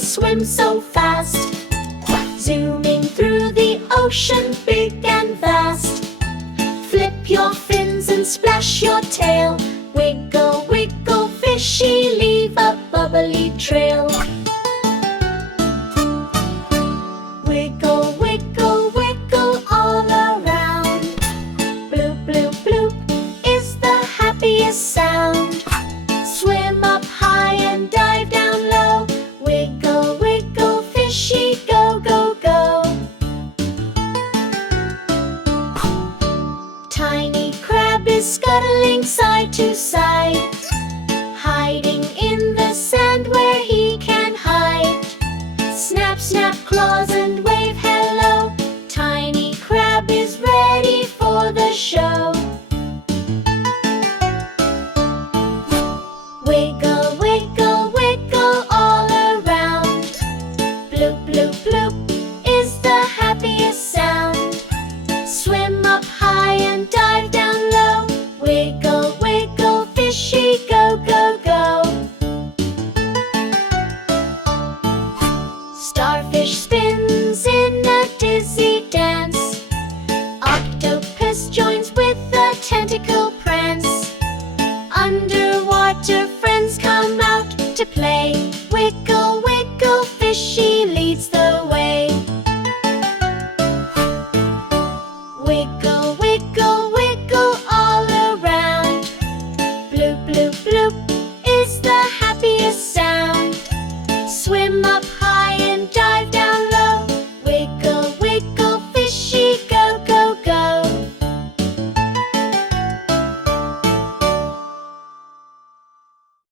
swim so fast, zooming through the ocean big and vast. Flip your fins and splash your tail, wiggle, wiggle, fishy, leave a bubbly trail. Wiggle, wiggle, wiggle all around. Bloop, bloop, bloop is the happiest sound. Swim up high and dive down low, wiggle, wiggle, fishy, go, go, go. Tiny crab is scuttling side to side, hiding in the sand where he can hide. Snap, snap claws and wave hello, tiny crab is ready for the show. Wiggle, wiggle, wiggle all around. Bloop, bloop, bloop is the happiest sound. Swim up high and dive down low, wiggle, wiggle, fishy, go, go, go. Starfish spins in a dizzy dance. Octopus joins with the tentacle